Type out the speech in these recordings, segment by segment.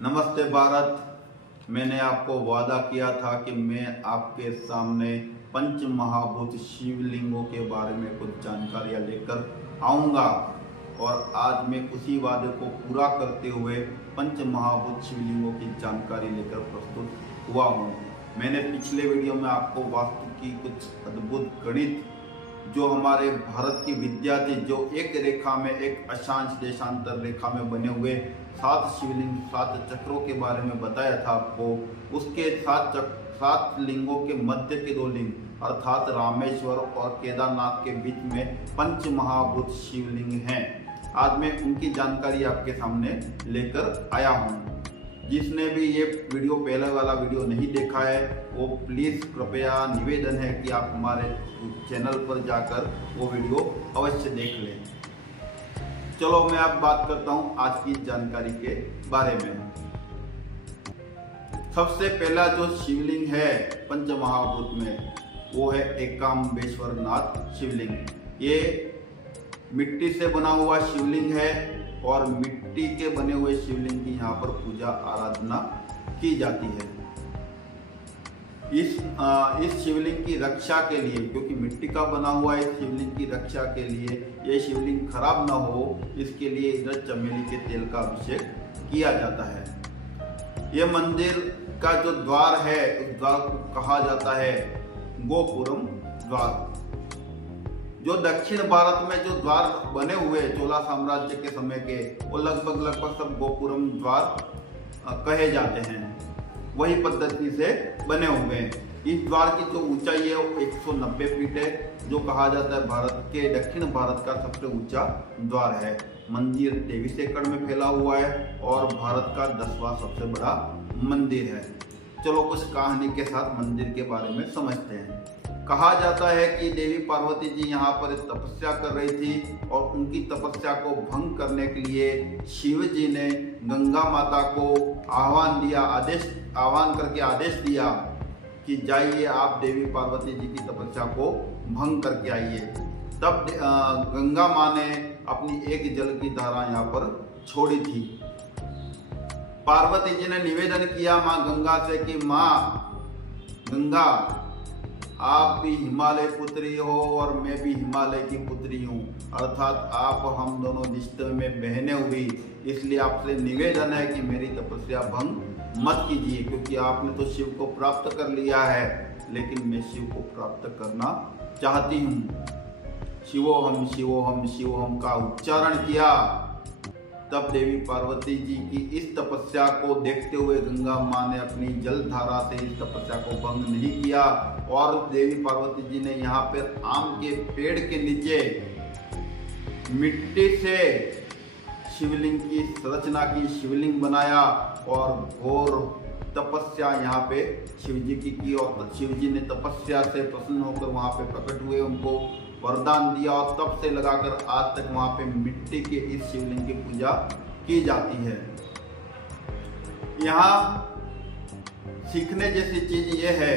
नमस्ते भारत। मैंने आपको वादा किया था कि मैं आपके सामने पंच महाभूत शिवलिंगों के बारे में कुछ जानकारियां लेकर आऊंगा और आज मैं उसी वादे को पूरा करते हुए पंच महाभूत शिवलिंगों की जानकारी लेकर प्रस्तुत हुआ हूं। मैंने पिछले वीडियो में आपको वास्तु की कुछ अद्भुत गणित जो हमारे भारत की विद्या थी, जो एक रेखा में एक अशांश देशांतर रेखा में बने हुए 7 शिवलिंग 7 चक्रों के बारे में बताया था आपको। उसके 7 लिंगों के मध्य के 2 लिंग अर्थात रामेश्वर और केदारनाथ के बीच में पंच महाभूत शिवलिंग हैं। आज मैं उनकी जानकारी आपके सामने लेकर आया हूँ। जिसने भी ये वीडियो पहले वाला वीडियो नहीं देखा है वो प्लीज़ कृपया निवेदन है कि आप हमारे चैनल पर जाकर वो वीडियो अवश्य देख लें। चलो मैं अब बात करता हूँ आज की जानकारी के बारे में। सबसे पहला जो शिवलिंग है पंच महाभूत में वो है एकाम्बेश्वर नाथ शिवलिंग। ये मिट्टी से बना हुआ शिवलिंग है और मिट्टी के बने हुए शिवलिंग की यहाँ पर पूजा आराधना की जाती है। इस शिवलिंग की रक्षा के लिए, क्योंकि मिट्टी का बना हुआ है, इस शिवलिंग की रक्षा के लिए, ये शिवलिंग खराब ना हो इसके लिए इधर चमेली के तेल का अभिषेक किया जाता है। ये मंदिर का जो द्वार है उस द्वार को कहा जाता है गोपुरम द्वार। जो दक्षिण भारत में जो द्वार बने हुए चोला साम्राज्य के समय के वो लगभग सब गोपुरम द्वार कहे जाते हैं, वही पद्धति से बने हुए हैं। इस द्वार की जो ऊंचाई है वो 190 फीट है, जो कहा जाता है भारत के दक्षिण भारत का सबसे ऊंचा द्वार है। मंदिर 23 एकड़ में फैला हुआ है और भारत का 10वां सबसे बड़ा मंदिर है। चलो कुछ कहानी के साथ मंदिर के बारे में समझते हैं। कहा जाता है कि देवी पार्वती जी यहाँ पर तपस्या कर रही थी और उनकी तपस्या को भंग करने के लिए शिव जी ने गंगा माता को आह्वान करके आदेश दिया कि जाइए आप देवी पार्वती जी की तपस्या को भंग करके आइए। तब गंगा माँ ने अपनी एक जल की धारा यहाँ पर छोड़ी थी। पार्वती जी ने निवेदन किया माँ गंगा से कि माँ गंगा आप भी हिमालय पुत्री हो और मैं भी हिमालय की पुत्री हूँ, अर्थात आप हम दोनों रिश्ते में बहनें हुई, इसलिए आपसे निवेदन है कि मेरी तपस्या भंग मत कीजिए, क्योंकि आपने तो शिव को प्राप्त कर लिया है लेकिन मैं शिव को प्राप्त करना चाहती हूँ। शिवोहम शिवोहम शिवोहम का उच्चारण किया। तब देवी पार्वती जी की इस तपस्या को देखते हुए गंगा माँ ने अपनी जल धारा से इस तपस्या को भंग नहीं किया और देवी पार्वती जी ने यहाँ पर आम के पेड़ के नीचे मिट्टी से शिवलिंग की संरचना की, शिवलिंग बनाया और घोर तपस्या यहाँ पे शिव जी की और शिव जी ने तपस्या से प्रसन्न होकर वहाँ पे प्रकट हुए, उनको वरदान दिया और तब से लगाकर आज तक वहाँ पे मिट्टी के इस शिवलिंग की पूजा की जाती है। यहाँ सीखने जैसी चीज ये है,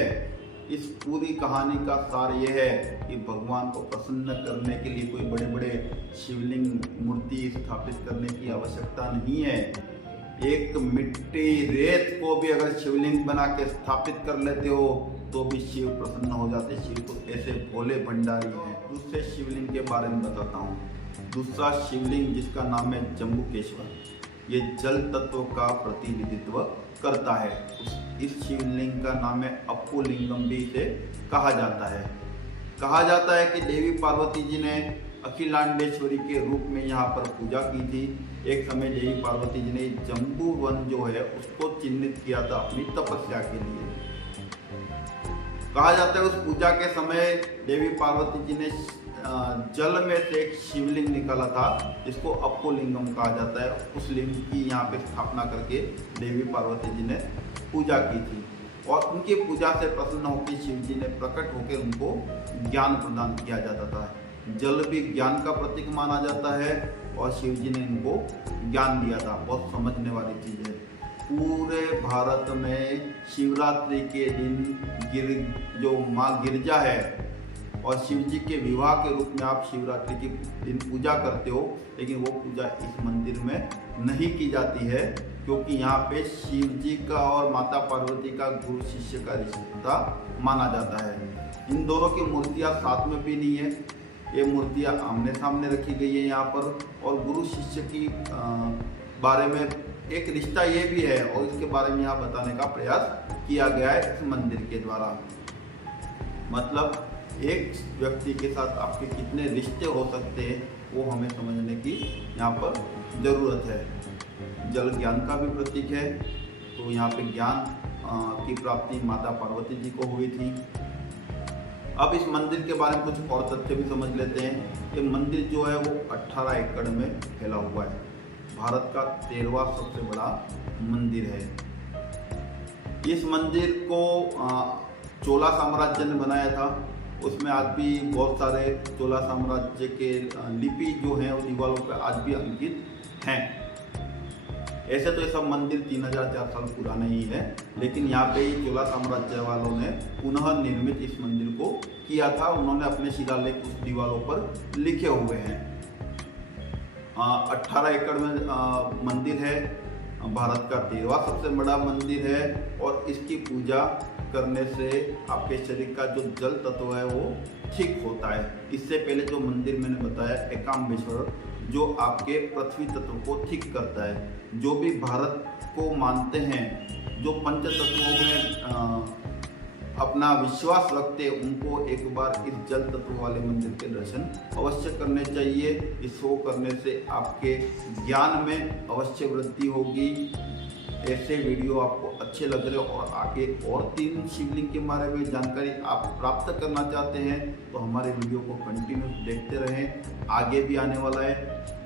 इस पूरी कहानी का सार ये है कि भगवान को प्रसन्न करने के लिए कोई बड़े बड़े शिवलिंग मूर्ति स्थापित करने की आवश्यकता नहीं है। एक मिट्टी रेत को भी अगर शिवलिंग बना के स्थापित कर लेते हो तो भी शिव प्रसन्न हो जाते। शिव तो ऐसे भोले भंडारी हैं। दूसरे शिवलिंग के बारे में बताता हूँ। दूसरा शिवलिंग जिसका नाम है जम्बुकेश्वर, ये जल तत्व का प्रतिनिधित्व करता है। इस शिवलिंग का नाम है अप्पुलिंगम भी इसे कहा जाता है। कहा जाता है कि देवी पार्वती जी ने अखिलांडेश्वरी के रूप में यहाँ पर पूजा की थी। एक समय देवी पार्वती जी ने जम्बू वन जो है उसको चिन्हित किया था अपनी तपस्या के लिए। कहा जाता है उस पूजा के समय देवी पार्वती जी ने जल में से एक शिवलिंग निकाला था जिसको अप्पुलिंगम कहा जाता है। उस लिंग की यहाँ पे स्थापना करके देवी पार्वती जी ने पूजा की थी और उनकी पूजा से प्रसन्न होकर शिव जी ने प्रकट होकर उनको ज्ञान प्रदान किया जाता था। जल भी ज्ञान का प्रतीक माना जाता है और शिव जी ने इनको ज्ञान दिया था। बहुत समझने वाली चीज़ है। पूरे भारत में शिवरात्रि के दिन जो माँ गिरजा है और शिव जी के विवाह के रूप में आप शिवरात्रि के दिन पूजा करते हो, लेकिन वो पूजा इस मंदिर में नहीं की जाती है क्योंकि यहाँ पे शिव जी का और माता पार्वती का गुरु शिष्य का रिश्ता माना जाता है। इन दोनों की मूर्तियाँ साथ में भी नहीं है, ये मूर्तियाँ आमने सामने रखी गई है यहाँ पर। और गुरु शिष्य की बारे में एक रिश्ता ये भी है और इसके बारे में यहाँ बताने का प्रयास किया गया है इस मंदिर के द्वारा। मतलब एक व्यक्ति के साथ आपके कितने रिश्ते हो सकते हैं वो हमें समझने की यहाँ पर ज़रूरत है। जल ज्ञान का भी प्रतीक है, तो यहाँ पे ज्ञान की प्राप्ति माता पार्वती जी को हुई थी। अब इस मंदिर के बारे में कुछ और तथ्य भी समझ लेते हैं। ये मंदिर जो है वो 18 एकड़ में फैला हुआ है। भारत का 13वां सबसे बड़ा मंदिर है। इस मंदिर को चोला साम्राज्य ने बनाया था। उसमें आज भी बहुत सारे चोला साम्राज्य के लिपि जो हैं वो दीवारों पर आज भी अंकित हैं। ऐसे तो ये सब मंदिर 3004 साल पुराने ही है, लेकिन यहाँ पे ही चोला साम्राज्य वालों ने पुनः निर्मित इस मंदिर को किया था। उन्होंने अपने शिलालेख उस दीवारों पर लिखे हुए हैं। 18 एकड़ में मंदिर है, भारत का 13वां सबसे बड़ा मंदिर है और इसकी पूजा करने से आपके शरीर का जो जल तत्व है वो ठीक होता है। इससे पहले जो मंदिर मैंने बताया एकाम्बेश्वर, जो आपके पृथ्वी तत्व को ठीक करता है। जो भी भारत को मानते हैं, जो पंच तत्वों में अपना विश्वास रखते हैं, उनको एक बार इस जल तत्व वाले मंदिर के दर्शन अवश्य करने चाहिए। इसको करने से आपके ज्ञान में अवश्य वृद्धि होगी। ऐसे वीडियो आपको अच्छे लग रहे हो और आगे और 3 शिवलिंग के बारे में जानकारी आप प्राप्त करना चाहते हैं तो हमारे वीडियो को कंटिन्यू देखते रहें। आगे भी आने वाला है,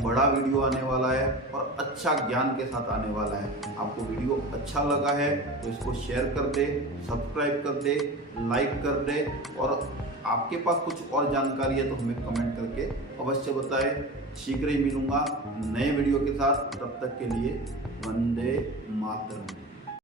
बड़ा वीडियो आने वाला है और अच्छा ज्ञान के साथ आने वाला है। आपको वीडियो अच्छा लगा है तो इसको शेयर कर दे, सब्सक्राइब कर दे, लाइक कर दे और आपके पास कुछ और जानकारी है तो हमें कमेंट करके अवश्य बताएं। शीघ्र ही मिलूंगा नए वीडियो के साथ। तब तक के लिए वंदे मातरम।